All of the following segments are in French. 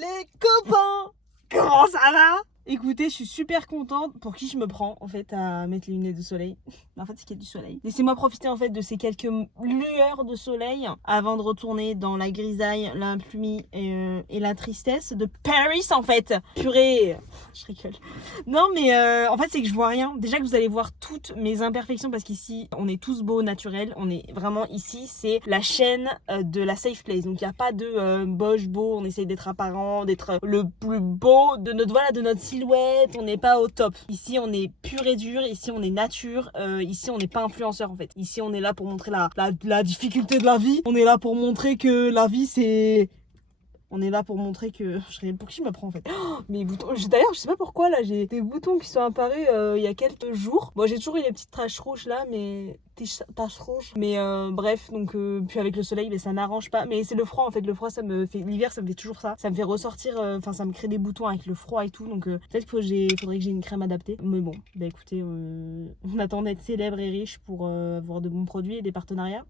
Les copains, comment ça va? Écoutez, je suis super contente. Pour qui je me prends en fait à mettre les lunettes de soleil? En fait, c'est qu'il y a du soleil. Laissez-moi profiter en fait de ces quelques lueurs de soleil avant de retourner dans la grisaille, la pluie et la tristesse de Paris en fait. Purée, je rigole. Non mais en fait c'est que je vois rien. Déjà que vous allez voir toutes mes imperfections parce qu'ici on est tous beaux naturels. On est vraiment ici, c'est la chaîne de la safe place. Donc il n'y a pas de boche beau. On essaye d'être apparent, d'être le plus beau de notre silhouette, on n'est pas au top. Ici, on est pur et dur. Ici, on est nature. Ici, on n'est pas influenceur en fait. Ici, on est là pour montrer la difficulté de la vie. On est là pour montrer que la vie, c'est... On est là pour montrer que... Pour qui je me prends en fait? Oh, mes boutons... D'ailleurs, je sais pas pourquoi là, j'ai des boutons qui sont apparus il y a quelques jours. Bon, j'ai toujours eu les petites taches rouges là, mais... taches rouges. Mais bref, donc... puis avec le soleil, mais ça n'arrange pas. Mais c'est le froid en fait. Le froid, ça me fait... L'hiver, ça me fait toujours ça. Ça me fait ressortir... Enfin, ça me crée des boutons avec le froid et tout. Donc peut-être qu'il faudrait que j'ai une crème adaptée. Mais bon, bah écoutez, on attend d'être célèbre et riche pour avoir de bons produits et des partenariats.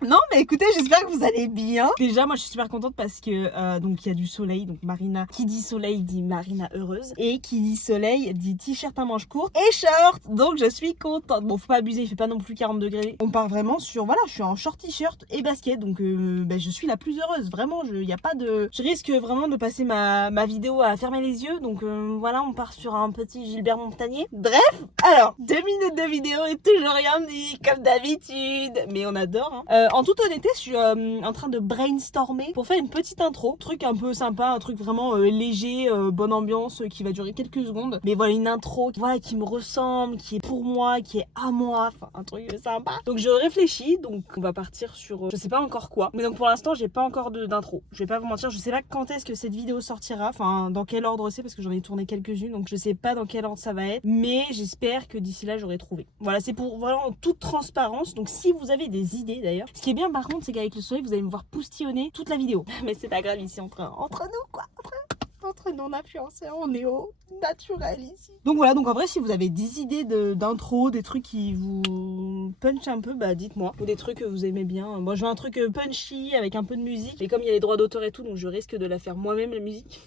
Non mais écoutez, j'espère que vous allez bien. Déjà moi je suis super contente parce que donc il y a du soleil, donc Marina, qui dit soleil dit Marina heureuse, et qui dit soleil dit t-shirt à manches courtes et short, donc je suis contente. Bon faut pas abuser, il fait pas non plus 40 degrés. On part vraiment sur, voilà, je suis en short t-shirt et basket, donc je suis la plus heureuse, vraiment, y a pas de... Je risque vraiment de passer ma vidéo à fermer les yeux, donc voilà, on part sur un petit Gilbert Montagnier. Bref, alors, 2 minutes de vidéo et toujours rien dit, comme d'habitude, mais on adore hein. En toute honnêteté, je suis en train de brainstormer pour faire une petite intro, truc un peu sympa, un truc vraiment léger, bonne ambiance, qui va durer quelques secondes. Mais voilà, une intro, voilà, qui me ressemble, qui est pour moi, qui est à moi, enfin un truc sympa. Donc je réfléchis, donc on va partir sur, je sais pas encore quoi. Mais donc pour l'instant, j'ai pas encore d'intro. Je vais pas vous mentir, je sais pas quand est-ce que cette vidéo sortira, enfin dans quel ordre c'est, parce que j'en ai tourné quelques-unes, donc je sais pas dans quel ordre ça va être. Mais j'espère que d'ici là, j'aurai trouvé. Voilà, c'est pour vraiment en toute transparence. Donc si vous avez des idées d'ailleurs. Ce qui est bien par contre, c'est qu'avec le soleil, vous allez me voir poustillonner toute la vidéo. Mais c'est pas grave ici entre nous quoi. Entre non-influenceurs, on est au naturel ici. Donc voilà, donc en vrai, si vous avez des idées d'intro, des trucs qui vous punch un peu, bah dites-moi. Ou des trucs que vous aimez bien. Moi, je veux un truc punchy avec un peu de musique. Et comme il y a les droits d'auteur et tout, donc je risque de la faire moi-même la musique.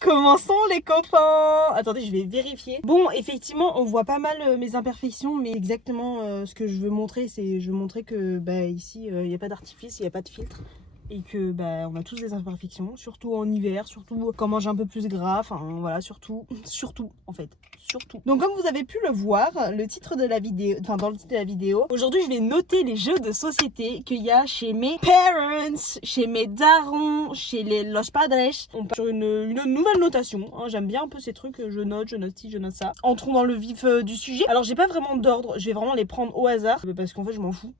Commençons les copains. Attendez, je vais vérifier. Bon, effectivement, on voit pas mal mes imperfections, mais exactement ce que je veux montrer, c'est je veux montrer que bah ici, il n'y a pas d'artifice, il n'y a pas de filtre. Et que bah on a tous des imperfections, surtout en hiver, surtout quand on mange un peu plus gras, enfin voilà, surtout en fait, surtout. Donc comme vous avez pu le voir, le titre de la vidéo, enfin dans le titre de la vidéo, aujourd'hui je vais noter les jeux de société qu'il y a chez mes parents, chez mes darons, chez les Los Padres. On part sur une nouvelle notation, hein. J'aime bien un peu ces trucs, je note ci, je note ça. Entrons dans le vif du sujet. Alors j'ai pas vraiment d'ordre, je vais vraiment les prendre au hasard, parce qu'en fait je m'en fous.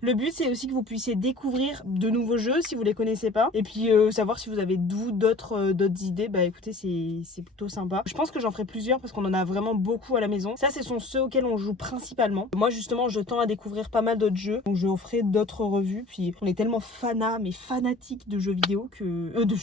Le but, c'est aussi que vous puissiez découvrir de nouveaux jeux si vous les connaissez pas. Et puis savoir si vous avez d'autres idées. Bah écoutez, c'est plutôt sympa. Je pense que j'en ferai plusieurs parce qu'on en a vraiment beaucoup à la maison. Ça, ce sont ceux auxquels on joue principalement. Moi, justement, je tends à découvrir pas mal d'autres jeux. Donc je ferai d'autres revues. Puis on est tellement fanatiques de jeux vidéo que... de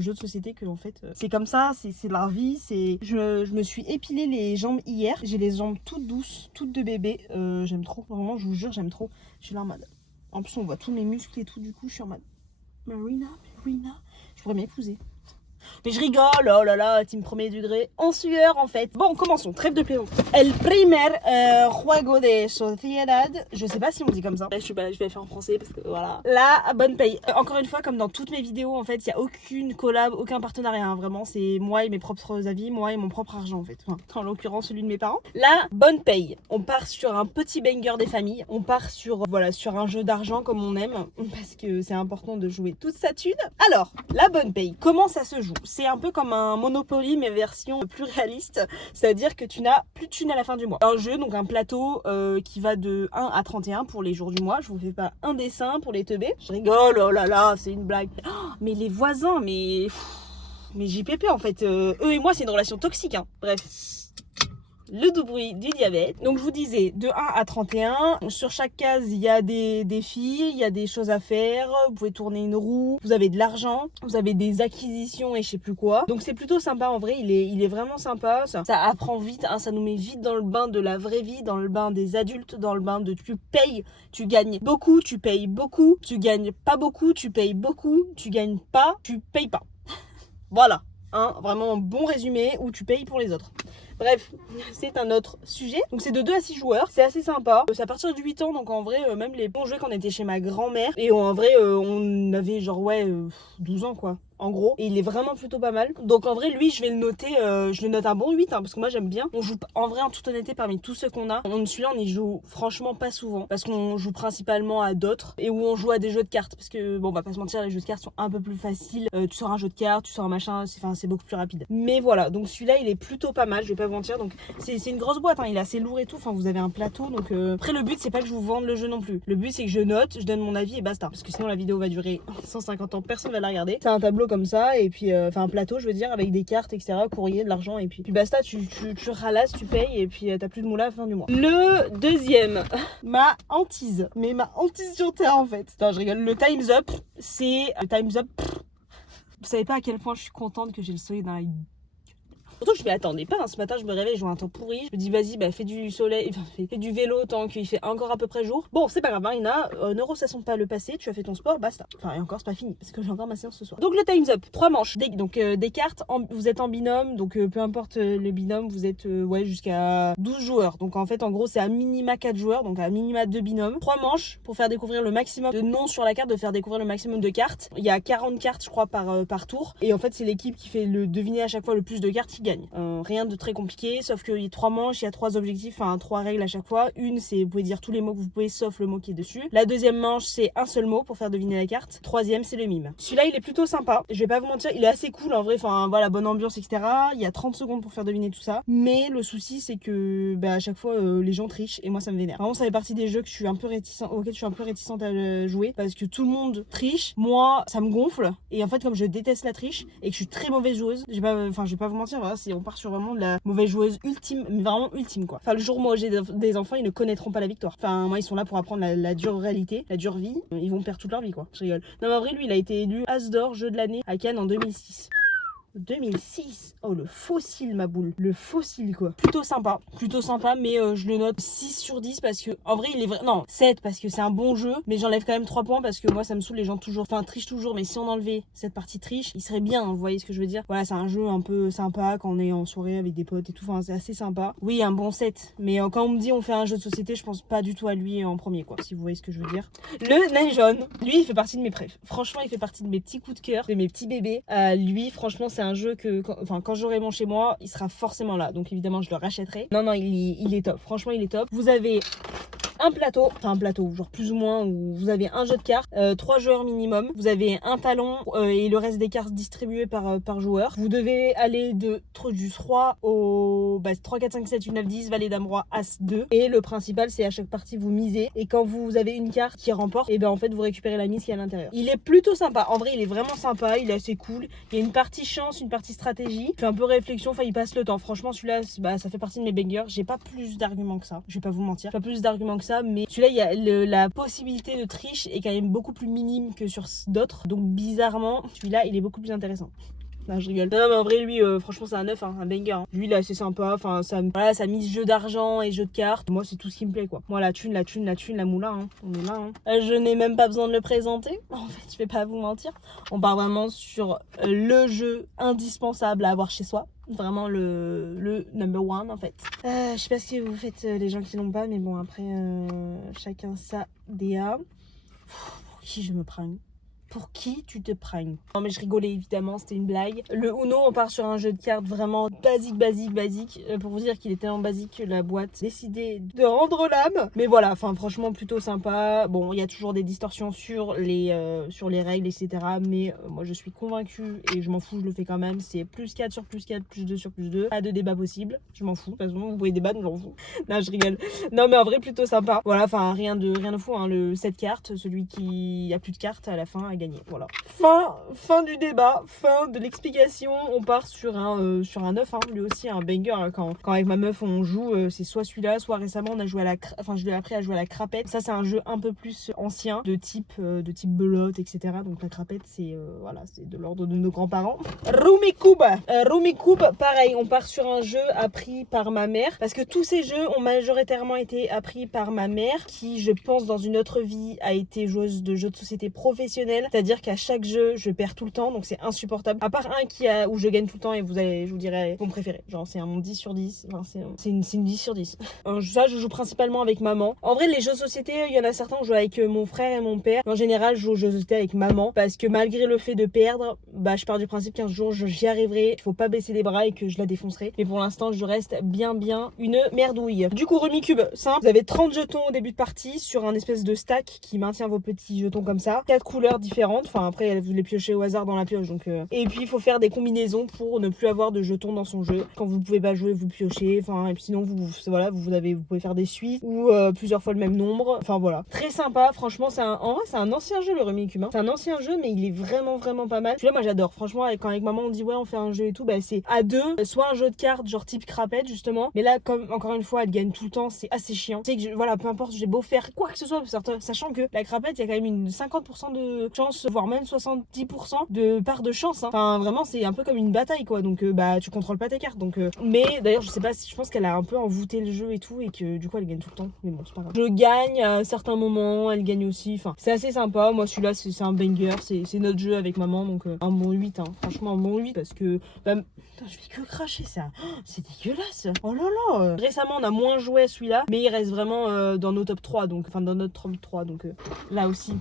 jeux de société que en fait, c'est comme ça, c'est la vie. Je me suis épilé les jambes hier. J'ai les jambes toutes douces, toutes de bébé. J'aime trop, vraiment, je vous jure, j'aime trop. Je suis là en mode... En plus, on voit tous mes muscles et tout, du coup, je suis en mode... Marina, je pourrais m'épouser. Mais je rigole, oh là là, team premier degré, en sueur en fait. Bon, commençons, trêve de plaisanterie. El primer juego de sociedad, je sais pas si on dit comme ça. Là, je vais le faire en français parce que voilà. La bonne paye. Encore une fois, comme dans toutes mes vidéos, en fait, il n'y a aucune collab, aucun partenariat. Hein. Vraiment, c'est moi et mes propres avis, moi et mon propre argent en fait. Enfin, en l'occurrence, celui de mes parents. La bonne paye. On part sur un petit banger des familles. On part sur, voilà, sur un jeu d'argent comme on aime. Parce que c'est important de jouer toute sa thune. Alors, la bonne paye. Comment ça se joue? C'est un peu comme un Monopoly mais version plus réaliste, c'est-à-dire que tu n'as plus de thunes à la fin du mois. Un jeu, donc un plateau qui va de 1 à 31 pour les jours du mois. Je vous fais pas un dessin pour les teubés. Je rigole, oh là là, c'est une blague. Oh, mais les voisins, mais JPP en fait, eux et moi c'est une relation toxique hein. Bref. Le doux bruit du diabète. Donc je vous disais de 1 à 31. Sur chaque case il y a des défis, il y a des choses à faire. Vous pouvez tourner une roue, vous avez de l'argent, vous avez des acquisitions et je sais plus quoi. Donc c'est plutôt sympa en vrai, il est vraiment sympa. Ça apprend vite, hein, ça nous met vite dans le bain de la vraie vie, dans le bain des adultes, dans le bain de tu payes, tu gagnes beaucoup, tu payes beaucoup, tu gagnes pas beaucoup, tu payes beaucoup, tu gagnes pas, tu payes pas. Voilà, hein, vraiment un bon résumé où tu payes pour les autres. Bref, c'est un autre sujet. Donc c'est de 2 à 6 joueurs, c'est assez sympa. C'est à partir de 8 ans, donc en vrai, même les bons jeux quand on était chez ma grand-mère. Et en vrai, on avait genre 12 ans quoi. En gros, et il est vraiment plutôt pas mal. Donc en vrai, lui, je vais le noter, je le note un bon 8, hein, parce que moi j'aime bien. On joue en vrai, en toute honnêteté, parmi tous ceux qu'on a, celui-là on y joue franchement pas souvent, parce qu'on joue principalement à d'autres, et où on joue à des jeux de cartes, parce que bon, on va pas se mentir, les jeux de cartes sont un peu plus faciles. Tu sors un jeu de cartes, tu sors un machin, c'est beaucoup plus rapide. Mais voilà, donc celui-là il est plutôt pas mal, je vais pas vous mentir. Donc c'est une grosse boîte, hein, il est assez lourd et tout, enfin vous avez un plateau, donc après le but c'est pas que je vous vende le jeu non plus. Le but c'est que je note, je donne mon avis et basta, parce que sinon la vidéo va durer 150 ans, personne va la regarder. C'est un tableau comme ça, et puis enfin un plateau je veux dire, avec des cartes etc, courrier, de l'argent, et puis basta, tu ralasses, tu payes, et puis t'as plus de moula à la fin du mois. Le deuxième, ma hantise, mais ma hantise sur terre en fait. Non je rigole, le Time's Up, c'est Time's Up. Vous savez pas à quel point je suis contente que j'ai le soleil dans la... Surtout que je m'y attendais pas, hein. Ce matin je me réveille, je vois un temps pourri, je me dis vas-y fais du soleil, enfin fais du vélo tant qu'il fait encore à peu près jour. Bon c'est pas grave, Marina, ne ressassons pas le passé, tu as fait ton sport, basta. Enfin et encore c'est pas fini, parce que j'ai encore ma séance ce soir. Donc le Time's Up, 3 manches, des cartes, vous êtes en binôme, donc peu importe le binôme, vous êtes jusqu'à 12 joueurs. Donc en fait en gros c'est à minima 4 joueurs, donc à minima 2 binômes. 3 manches pour faire découvrir le maximum de noms sur la carte, de faire découvrir le maximum de cartes. Il y a 40 cartes je crois par tour, et en fait c'est l'équipe qui fait le deviner à chaque fois le plus de cartes qui gagne. Rien de très compliqué, sauf qu'il y a 3 manches, il y a 3 objectifs, enfin 3 règles à chaque fois. Une, c'est vous pouvez dire tous les mots que vous pouvez, sauf le mot qui est dessus. La deuxième manche, c'est un seul mot pour faire deviner la carte. Troisième, c'est le mime. Celui-là, il est plutôt sympa. Je vais pas vous mentir, il est assez cool en vrai. Enfin voilà, bonne ambiance, etc. Il y a 30 secondes pour faire deviner tout ça. Mais le souci, c'est que à chaque fois, les gens trichent et moi, ça me vénère. Vraiment, ça fait partie des jeux que je suis un peu réticente à jouer, parce que tout le monde triche. Moi, ça me gonfle. Et en fait, comme je déteste la triche et que je suis très mauvaise joueuse, je vais pas vous mentir, voilà, on part sur vraiment de la mauvaise joueuse ultime, mais vraiment ultime quoi. Enfin le jour où moi j'ai des enfants, ils ne connaîtront pas la victoire. Enfin moi ils sont là pour apprendre la dure réalité, la dure vie. Ils vont perdre toute leur vie quoi. Je rigole. Non mais en vrai lui il a été élu As d'or jeu de l'année à Cannes en 2006. 2006. Oh le fossile ma boule. Le fossile quoi. Plutôt sympa, mais je le note 6 sur 10 parce que en vrai il est vrai. Non, 7 parce que c'est un bon jeu, mais j'enlève quand même 3 points parce que moi ça me saoule les gens trichent toujours, mais si on enlevait cette partie triche, il serait bien, hein, vous voyez ce que je veux dire. Voilà, c'est un jeu un peu sympa quand on est en soirée avec des potes et tout, enfin c'est assez sympa. Oui, un bon 7, mais quand on me dit on fait un jeu de société, je pense pas du tout à lui en premier quoi, si vous voyez ce que je veux dire. Le nain jaune, lui il fait partie de mes préfs. Franchement, il fait partie de mes petits coups de cœur, de mes petits bébés. Lui franchement, c'est un jeu que quand j'aurai mon chez moi, il sera forcément là. Donc évidemment, je le rachèterai. Non, il est top. Franchement, il est top. Vous avez un plateau, genre plus ou moins, où vous avez un jeu de cartes, 3 joueurs minimum, vous avez un talon et le reste des cartes distribuées par joueur. Vous devez aller du 3 au 3, 4, 5, 7, 8, 9, 10, valet dame roi, as 2. Et le principal, c'est à chaque partie vous misez, et quand vous avez une carte qui remporte, et en fait vous récupérez la mise qui est à l'intérieur. Il est plutôt sympa, en vrai il est vraiment sympa, il est assez cool. Il y a une partie chance, une partie stratégie, il fait un peu réflexion, enfin il passe le temps. Franchement celui-là, ça fait partie de mes bangers. J'ai pas plus d'arguments que ça, je vais pas vous mentir, pas plus d'arguments que ça, mais celui-là il y a la possibilité de triche est quand même beaucoup plus minime que sur d'autres, donc bizarrement celui-là il est beaucoup plus intéressant. Non, je rigole. Non, mais en vrai, lui, franchement, c'est un 9, hein, un banger. Hein. Lui, il est assez sympa. Enfin, ça mise jeu d'argent et jeu de cartes. Moi, c'est tout ce qui me plaît, quoi. Moi, la thune, la moula, hein. On est là, hein. Je n'ai même pas besoin de le présenter. En fait, je vais pas vous mentir. On part vraiment sur le jeu indispensable à avoir chez soi. Vraiment le number one, en fait. Je sais pas ce que vous faites, les gens qui l'ont pas, mais bon, après, chacun sa DA. Pour qui je me prends? Pour qui tu te prennes? Non mais je rigolais évidemment, c'était une blague. Le Uno, on part sur un jeu de cartes vraiment basique. Pour vous dire qu'il est tellement basique que la boîte a décidé de rendre l'âme. Mais voilà, enfin franchement plutôt sympa. Bon, il y a toujours des distorsions sur les règles, etc. Mais moi je suis convaincue et je m'en fous, je le fais quand même. C'est plus 4 sur plus 4, plus 2 sur plus 2. Pas de débat possible, je m'en fous. De toute façon, vous pouvez débattre, je m'en fous. Non, je rigole. Non mais en vrai plutôt sympa. Voilà, enfin rien de fou, hein. Le 7 cartes, celui qui a plus de cartes à la fin a gagné. Voilà. Fin du débat, fin de l'explication. On part sur un 9, hein. Lui aussi un banger, hein. Quand avec ma meuf on joue, c'est soit celui-là, soit récemment on a joué je l'ai appris à jouer à la crapette. Ça c'est un jeu un peu plus ancien, de type belote, etc. Donc la crapette c'est c'est de l'ordre de nos grands-parents. Rumikub, pareil, on part sur un jeu appris par ma mère, parce que tous ces jeux ont majoritairement été appris par ma mère, qui je pense dans une autre vie a été joueuse de jeux de société professionnelle. c'est-à-dire qu'à chaque jeu je perds tout le temps, donc c'est insupportable. À part un où je gagne tout le temps et je vous dirai mon préféré, genre c'est un 10 sur 10, enfin c'est une 10 sur 10. Ça je joue principalement avec maman. En vrai les jeux de société, il y en a certains où je joue avec mon frère et mon père. En général je joue aux jeux de société avec maman parce que malgré le fait de perdre, je pars du principe qu'un jour j'y arriverai, il faut pas baisser les bras et que je la défoncerai. Mais pour l'instant je reste bien une merdouille. Du coup Rummikub, simple, vous avez 30 jetons au début de partie sur un espèce de stack qui maintient vos petits jetons comme ça. 4 couleurs différentes, enfin après vous les piochez au hasard dans la pioche donc Et puis il faut faire des combinaisons pour ne plus avoir de jetons dans son jeu. Quand vous pouvez pas jouer, vous piochez, enfin et puis sinon vous pouvez faire des suites ou plusieurs fois le même nombre. Enfin voilà. Très sympa, franchement en vrai c'est un ancien jeu le Rummikub. C'est un ancien jeu mais il est vraiment pas mal. Celui-là moi j'adore. Franchement quand avec maman on dit ouais on fait un jeu et tout, c'est à deux, soit un jeu de cartes genre type crapette justement. Mais là comme encore une fois elle gagne tout le temps, c'est assez chiant. Tu sais que voilà, peu importe, j'ai beau faire quoi que ce soit, sachant que la crapette, il y a quand même une 50% de chance, voire même 70% de part de chance. Enfin, vraiment, c'est un peu comme une bataille, quoi. Donc, tu contrôles pas tes cartes. Donc, mais d'ailleurs, je sais pas, je pense qu'elle a un peu envoûté le jeu et tout, et que du coup, elle gagne tout le temps. Mais bon, c'est pas grave. Je gagne à certains moments, elle gagne aussi. Enfin, c'est assez sympa. Moi, celui-là, c'est un banger. C'est notre jeu avec maman, donc un bon 8. Franchement, un bon 8 parce que. Putain, je vais que cracher ça. C'est dégueulasse. Oh là là. Récemment, on a moins joué à celui-là, mais il reste vraiment dans nos top 3, donc enfin dans notre top 3. Donc là aussi,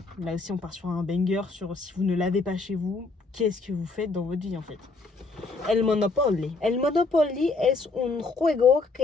on part sur un banger sur si vous ne l'avez pas chez vous, qu'est-ce que vous faites dans votre vie en fait. El Monopoly. El Monopoly es un juego que...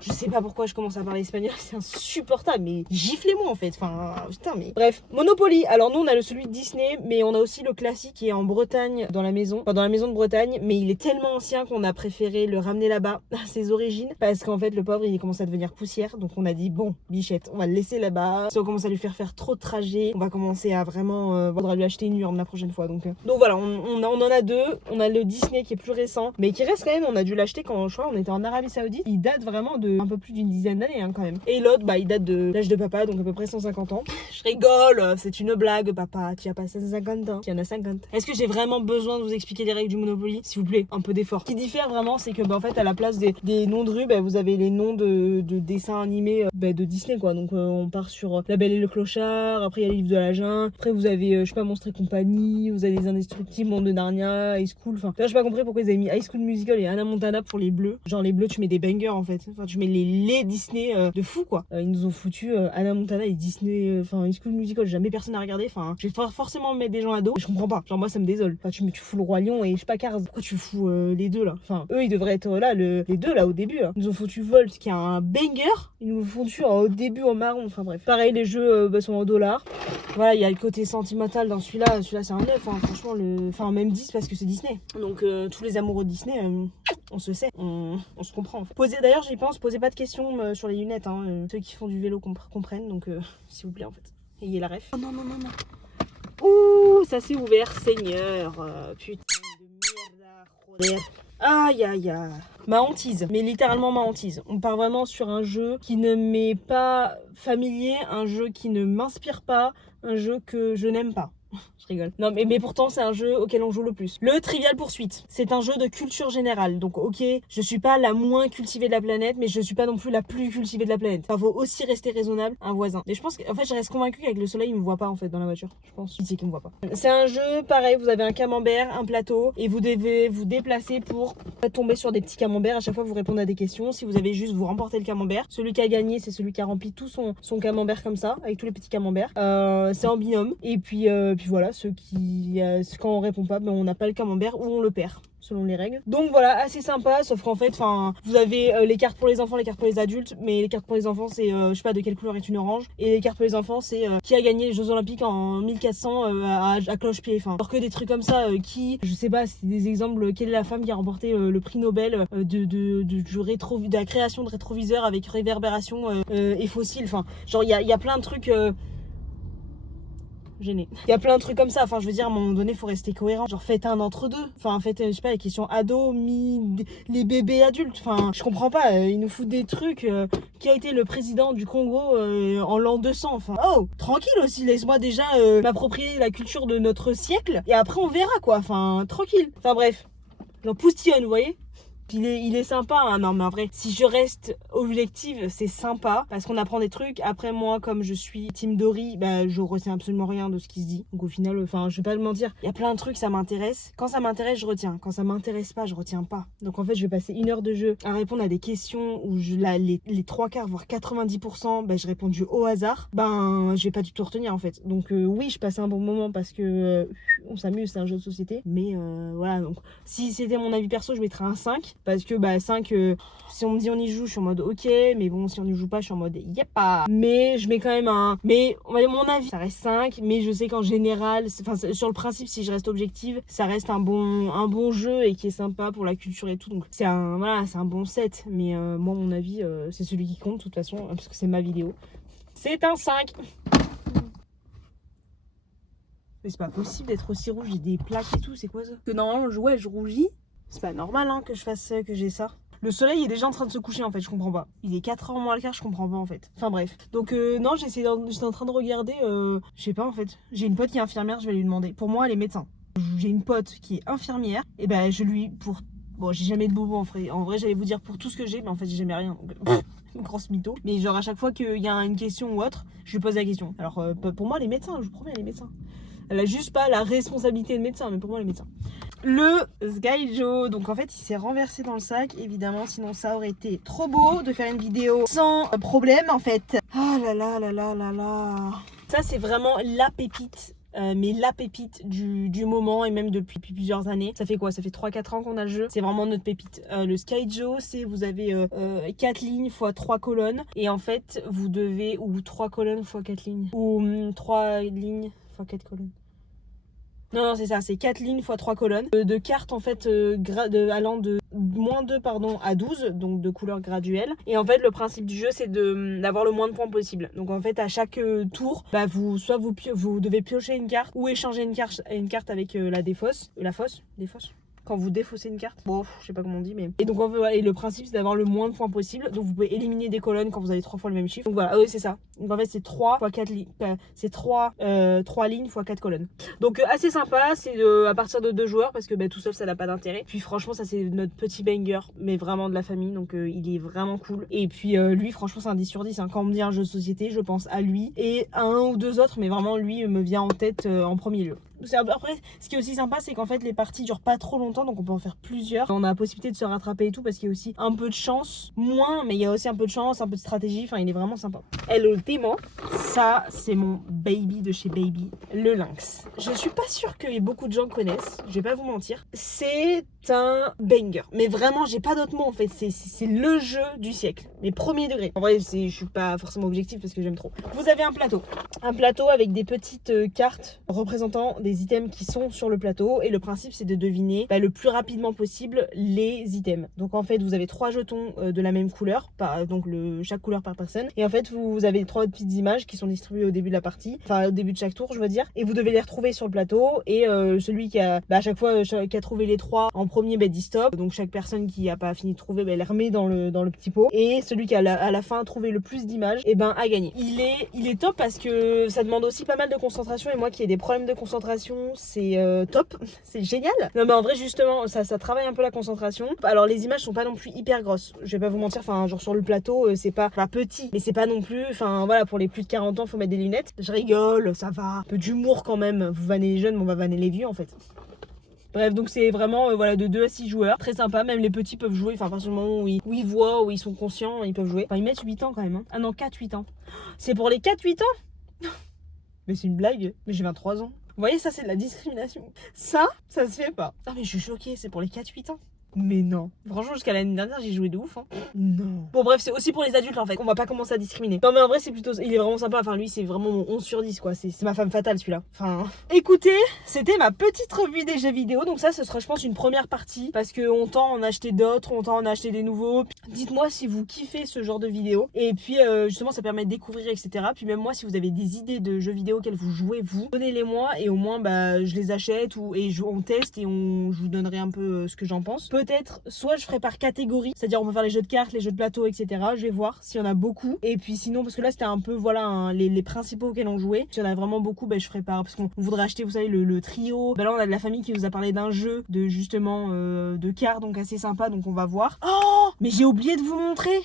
Je sais pas pourquoi je commence à parler espagnol, c'est insupportable, mais giflez-moi en fait. Enfin, putain, mais... Bref, Monopoly. Alors nous, on a celui de Disney, mais on a aussi le classique qui est en Bretagne, dans la maison. Enfin, dans la maison de Bretagne, mais il est tellement ancien qu'on a préféré le ramener là-bas, à ses origines, parce qu'en fait, le pauvre, il commence à devenir poussière. Donc on a dit, bon, bichette, on va le laisser là-bas. Si on commence à lui faire trop de trajets, on va commencer à vraiment... faudra lui acheter une urne la prochaine fois. Donc voilà, on en a deux. On a le Disney qui est plus récent, mais qui reste quand même, on a dû l'acheter quand je crois on était en Arabie Saoudite. Il date vraiment de un peu plus d'une dizaine d'années quand même. Et l'autre, il date de l'âge de papa, donc à peu près 150 ans. Je rigole, c'est une blague, papa, tu as pas 150 ans, tu en as 50. Est-ce que j'ai vraiment besoin de vous expliquer les règles du Monopoly? S'il vous plaît, un peu d'effort. Ce qui diffère vraiment, c'est que en fait, à la place des noms de rue, vous avez les noms de dessins animés de Disney, quoi. Donc on part sur La Belle et le Clochard, après il y a les livres de la jungle, après vous avez, je sais pas, Monstres et compagnie, vous avez les Indestructibles, Monde de Narnia, High School, enfin, là j'ai pas compris pourquoi ils avaient mis High School Musical et Hannah Montana pour les bleus. Genre les bleus, tu mets des bangers en fait. Enfin, tu mets les Disney de fou quoi. Ils nous ont foutu Hannah Montana et Disney, enfin High School Musical, jamais personne n'a regardé. Enfin, je vais forcément mettre des gens à dos. Je comprends pas. Genre moi ça me désole. Enfin, tu fous le Roi Lion et je sais pas Cars. Pourquoi tu fous les deux là? Enfin, eux ils devraient être là, les deux là au début. Là. Ils nous ont foutu Volt qui a un banger. Ils nous ont foutu au début en marron. Enfin bref. Pareil, les jeux sont en dollars. Voilà, il y a le côté sentimental dans celui-là. Celui-là c'est un 9. Franchement, enfin même 10 parce que c'est Disney. Donc tous les amoureux de Disney, on se sait, on se comprend en fait. D'ailleurs j'y pense, posez pas de questions sur les lunettes, ceux qui font du vélo comprennent, donc s'il vous plaît en fait, ayez la ref. Oh non. Ouh, ça s'est ouvert, Seigneur, putain de merde, joder. Aïe. Ma hantise, mais littéralement ma hantise. On part vraiment sur un jeu qui ne m'est pas familier, un jeu qui ne m'inspire pas, un jeu que je n'aime pas. Je rigole. Non mais pourtant c'est un jeu auquel on joue le plus. Le Trivial Pursuit, c'est un jeu de culture générale. Donc ok, je suis pas la moins cultivée de la planète, mais je suis pas non plus la plus cultivée de la planète. Enfin, faut aussi rester raisonnable, un voisin. Mais je pense qu'en fait je reste convaincue qu'avec le soleil il me voit pas en fait dans la voiture. Je pense. Il sait qu'il me voit pas. C'est un jeu pareil, vous avez un camembert, un plateau, et vous devez vous déplacer pour tomber sur des petits camemberts. À chaque fois vous répondez à des questions. Si vous avez juste, vous remportez le camembert. Celui qui a gagné, c'est celui qui a rempli tout son camembert comme ça, avec tous les petits camemberts. C'est en binôme. Et puis voilà. Quand on répond pas, on n'a pas le camembert ou on le perd selon les règles. Donc voilà, assez sympa, sauf qu'en fait, vous avez les cartes pour les enfants, les cartes pour les adultes, mais les cartes pour les enfants, c'est, je sais pas de quelle couleur est une orange, et les cartes pour les enfants, c'est qui a gagné les Jeux Olympiques en 1400 à cloche-pied, enfin, alors que des trucs comme ça, je sais pas, c'est des exemples, quelle est la femme qui a remporté le prix Nobel de la création de rétroviseurs avec réverbération et fossiles, enfin, genre, il y a plein de trucs... gêné. Il y a plein de trucs comme ça, enfin je veux dire à un moment donné faut rester cohérent, genre faites un entre deux, enfin faites je sais pas les questions ados, les bébés adultes, enfin je comprends pas, ils nous foutent des trucs, qui a été le président du Congo en l'an 200, enfin oh tranquille aussi, laisse-moi déjà m'approprier la culture de notre siècle et après on verra quoi, enfin tranquille, enfin bref, j'en poustillonne vous voyez. Il est sympa, hein. Non mais en vrai, si je reste objective, c'est sympa parce qu'on apprend des trucs. Après moi, comme je suis team Dory, bah je retiens absolument rien de ce qui se dit. Donc au final, enfin je vais pas le mentir, il y a plein de trucs, ça m'intéresse. Quand ça m'intéresse, je retiens. Quand ça m'intéresse pas, je retiens pas. Donc en fait, je vais passer 1 heure de jeu à répondre à des questions où les 3/4 voire 90%, bah je réponds du au hasard. Ben je vais pas du tout retenir en fait. Donc oui, je passe un bon moment parce que on s'amuse, c'est un jeu de société. Mais voilà, donc si c'était mon avis perso, je mettrais un 5. Parce que 5, si on me dit on y joue, je suis en mode ok. Mais bon, si on y joue pas, je suis en mode yep. Mais je mets quand même un... Mais on va dire mon avis, ça reste 5. Mais je sais qu'en général, sur le principe, si je reste objective, ça reste un bon jeu et qui est sympa pour la culture et tout. Donc c'est un bon set. Mais moi, mon avis, c'est celui qui compte de toute façon. Parce que c'est ma vidéo. C'est un 5. Mais c'est pas possible d'être aussi rouge, j'ai des plaques et tout, c'est quoi ça? Que normalement, je rougis. C'est pas normal hein, que je fasse ça, que j'ai ça. Le soleil est déjà en train de se coucher en fait, je comprends pas. Il est 4h moins le quart, je comprends pas en fait. Enfin bref. Donc non, j'étais en train de regarder, je sais pas en fait. J'ai une pote qui est infirmière, je vais lui demander. Pour moi, elle est médecin. J'ai une pote qui est infirmière, et ben je lui, bon, j'ai jamais de bobo en vrai. En vrai, j'allais vous dire pour tout ce que j'ai, mais en fait, j'ai jamais rien. Donc, grosse mytho. Mais genre, à chaque fois qu'il y a une question ou autre, je lui pose la question. Alors, pour moi, les médecins, je vous promets, les médecins. Elle a juste pas la responsabilité de médecin, mais pour moi, les médecins. Le Skyjo, donc en fait il s'est renversé dans le sac évidemment, sinon ça aurait été trop beau de faire une vidéo sans problème en fait. Ah là là là là là là. Ça c'est vraiment la pépite. Mais la pépite du moment et même depuis plusieurs années. Ça fait quoi? Ça fait 3-4 ans qu'on a le jeu. C'est vraiment notre pépite. Le Skyjo, c'est vous avez 4 lignes x 3 colonnes. Et en fait, vous devez... Ou 3 colonnes x 4 lignes. Ou 3 lignes x 4 colonnes. Non, c'est ça, c'est 4 lignes x 3 colonnes. De cartes en fait allant de -2 à 12, donc de couleur graduelle. Et en fait, le principe du jeu, c'est d'avoir le moins de points possible. Donc en fait, à chaque tour, bah, vous devez piocher une carte ou échanger une carte avec la défausse. Défausse quand vous défaussez une carte. Bon, je sais pas comment on dit, mais... Et donc, en fait, voilà, et le principe, c'est d'avoir le moins de points possible. Donc, vous pouvez éliminer des colonnes quand vous avez 3 fois le même chiffre. Donc, voilà, oui, c'est ça. Donc, en fait, c'est 3 x 4 lignes. C'est 3 lignes x 4 colonnes. Donc, assez sympa. C'est à partir de 2 joueurs parce que tout seul, ça n'a pas d'intérêt. Puis, franchement, ça, c'est notre petit banger, mais vraiment de la famille. Donc, il est vraiment cool. Et puis, lui, franchement, c'est un 10 sur 10. Hein. Quand on me dit un jeu de société, je pense à lui et à 1 ou 2 autres, mais vraiment, lui me vient en tête en premier lieu. Après, ce qui est aussi sympa, c'est qu'en fait, les parties durent pas trop longtemps, donc on peut en faire plusieurs. On a la possibilité de se rattraper et tout, parce qu'il y a aussi un peu de chance, moins, mais il y a aussi un peu de chance, un peu de stratégie. Enfin, il est vraiment sympa. Et le démon, ça, c'est mon baby de chez Baby, le Lynx. Je suis pas sûre que beaucoup de gens connaissent, je vais pas vous mentir. C'est un banger, mais vraiment, j'ai pas d'autre mot en fait. C'est le jeu du siècle, mais premier degré. En vrai, je suis pas forcément objectif parce que j'aime trop. Vous avez un plateau avec des petites cartes représentant des items qui sont sur le plateau, et le principe c'est de deviner le plus rapidement possible les items. Donc en fait vous avez 3 jetons de la même couleur, donc chaque couleur par personne, et en fait vous avez 3 petites images qui sont distribuées au début de la partie, enfin au début de chaque tour je veux dire, et vous devez les retrouver sur le plateau, et celui qui a à chaque fois qui a trouvé les 3 en premier dit stop, donc chaque personne qui a pas fini de trouver les remet dans le petit pot, et celui qui a à la fin trouvé le plus d'images a gagné. Il est top parce que ça demande aussi pas mal de concentration, et moi qui ai des problèmes de concentration, c'est top, c'est génial. Non mais en vrai justement ça travaille un peu la concentration. Alors les images sont pas non plus hyper grosses, je vais pas vous mentir, enfin genre sur le plateau c'est pas petit, mais c'est pas non plus, enfin voilà, pour les plus de 40 ans faut mettre des lunettes. Je rigole, ça va, un peu d'humour quand même, vous vannez les jeunes mais on va vanner les vieux en fait. Bref, donc c'est vraiment voilà, de 2 à 6 joueurs, très sympa, même les petits peuvent jouer, enfin à partir du moment où ils voient, où ils sont conscients, ils peuvent jouer. Enfin ils mettent 8 ans quand même, hein. Ah non, 4-8 ans. C'est pour les 4-8 ans. Mais c'est une blague, mais j'ai 23 ans. Vous voyez, ça c'est de la discrimination. Ça se fait pas. Ah mais je suis choquée, c'est pour les 4-8 ans. Mais non. Franchement, jusqu'à l'année dernière, j'ai joué de ouf. Hein. Non. Bon, bref, c'est aussi pour les adultes en fait. On va pas commencer à discriminer. Non, mais en vrai, c'est plutôt. Il est vraiment sympa. Enfin, lui, c'est vraiment mon 11 sur 10 quoi. C'est ma femme fatale celui-là. Enfin. Écoutez, c'était ma petite revue des jeux vidéo. Donc, ça, ce sera, je pense, une première partie. Parce qu'on tend en acheter d'autres, on tend en acheter des nouveaux. Dites-moi si vous kiffez ce genre de vidéos. Et puis, justement, ça permet de découvrir, etc. Puis, même moi, si vous avez des idées de jeux vidéo auxquels vous jouez, vous, donnez-les-moi. Et au moins, je les achète on teste et je vous donnerai un peu ce que j'en pense. peut-être, soit je ferai par catégorie, c'est-à-dire on peut faire les jeux de cartes, les jeux de plateau, etc. Je vais voir s'il y en a beaucoup. Et puis sinon, parce que là c'était un peu, voilà, les principaux auxquels on jouait. S'il y en a vraiment beaucoup, je ferai par, parce qu'on voudrait acheter, vous savez, le trio. Là on a de la famille qui nous a parlé d'un jeu de justement de cartes, donc assez sympa, donc on va voir. Oh, mais j'ai oublié de vous montrer.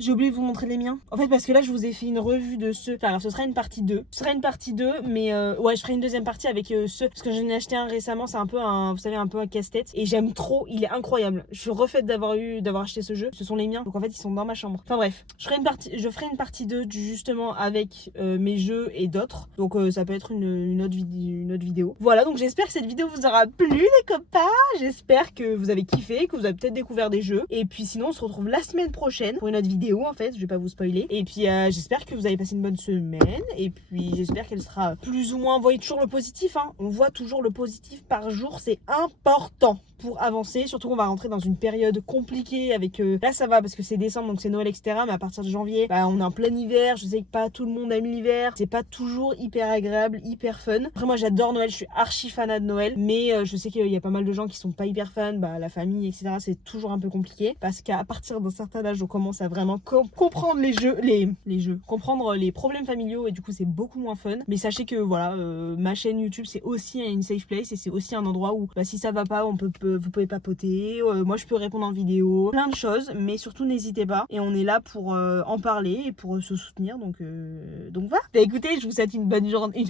J'ai oublié de vous montrer les miens. En fait, parce que là, je vous ai fait une revue de ceux. Alors, ce sera une partie 2. Ce sera une partie 2, mais ouais, je ferai une deuxième partie avec ceux. Parce que j'en ai acheté un récemment, c'est un peu vous savez, un peu un casse-tête. Et j'aime trop, il est incroyable. Je suis refaite d'avoir acheté ce jeu. Ce sont les miens. Donc en fait, ils sont dans ma chambre. Enfin bref, je ferai une partie 2 justement avec mes jeux et d'autres. Donc ça peut être une autre vidéo. Voilà, donc j'espère que cette vidéo vous aura plu, les copains. J'espère que vous avez kiffé, que vous avez peut-être découvert des jeux. Et puis sinon, on se retrouve la semaine prochaine pour une autre vidéo en fait, je vais pas vous spoiler. Et puis j'espère que vous avez passé une bonne semaine. Et puis j'espère qu'elle sera plus ou moins. Vous voyez toujours le positif, hein. On voit toujours le positif par jour, c'est important pour avancer. Surtout qu'on va rentrer dans une période compliquée avec là ça va parce que c'est décembre donc c'est Noël etc. Mais à partir de janvier, on est en plein hiver. Je sais que pas tout le monde aime l'hiver. C'est pas toujours hyper agréable, hyper fun. Après moi j'adore Noël, je suis archi fanat de Noël. Mais je sais qu'il y a pas mal de gens qui sont pas hyper fans. La famille etc. C'est toujours un peu compliqué. Parce qu'à partir d'un certain âge on commence à vraiment comprendre les jeux, comprendre les problèmes familiaux et du coup c'est beaucoup moins fun. Mais sachez que voilà, ma chaîne YouTube c'est aussi une safe place et c'est aussi un endroit où si ça va pas, vous pouvez papoter, moi je peux répondre en vidéo, plein de choses, mais surtout n'hésitez pas et on est là pour en parler et pour se soutenir donc voilà. Écoutez, je vous souhaite une bonne journée,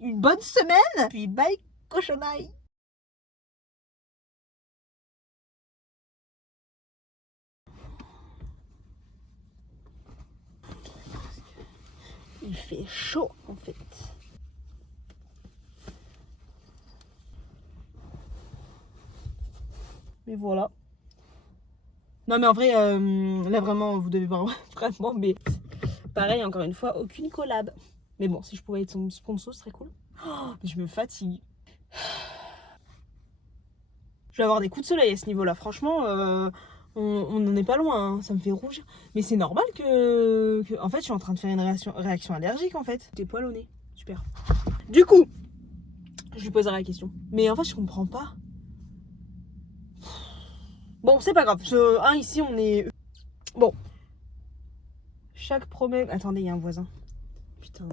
une bonne semaine, puis bye cochonaille. Il fait chaud en fait. Mais voilà. Non mais en vrai, là vraiment, vous devez voir vraiment, mais pareil, encore une fois, aucune collab. Mais bon, si je pouvais être son sponsor, ce serait cool. Oh, je me fatigue. Je vais avoir des coups de soleil à ce niveau-là. Franchement, on n'en est pas loin, hein. Ça me fait rougir. Mais c'est normal que... En fait, je suis en train de faire une réaction allergique, en fait. Des poils au nez. Super. Du coup, je lui poserai la question. Mais en fait, je comprends pas. Bon, c'est pas grave. Ici, on est... Bon. Chaque promesse... Attendez, il y a un voisin. Putain.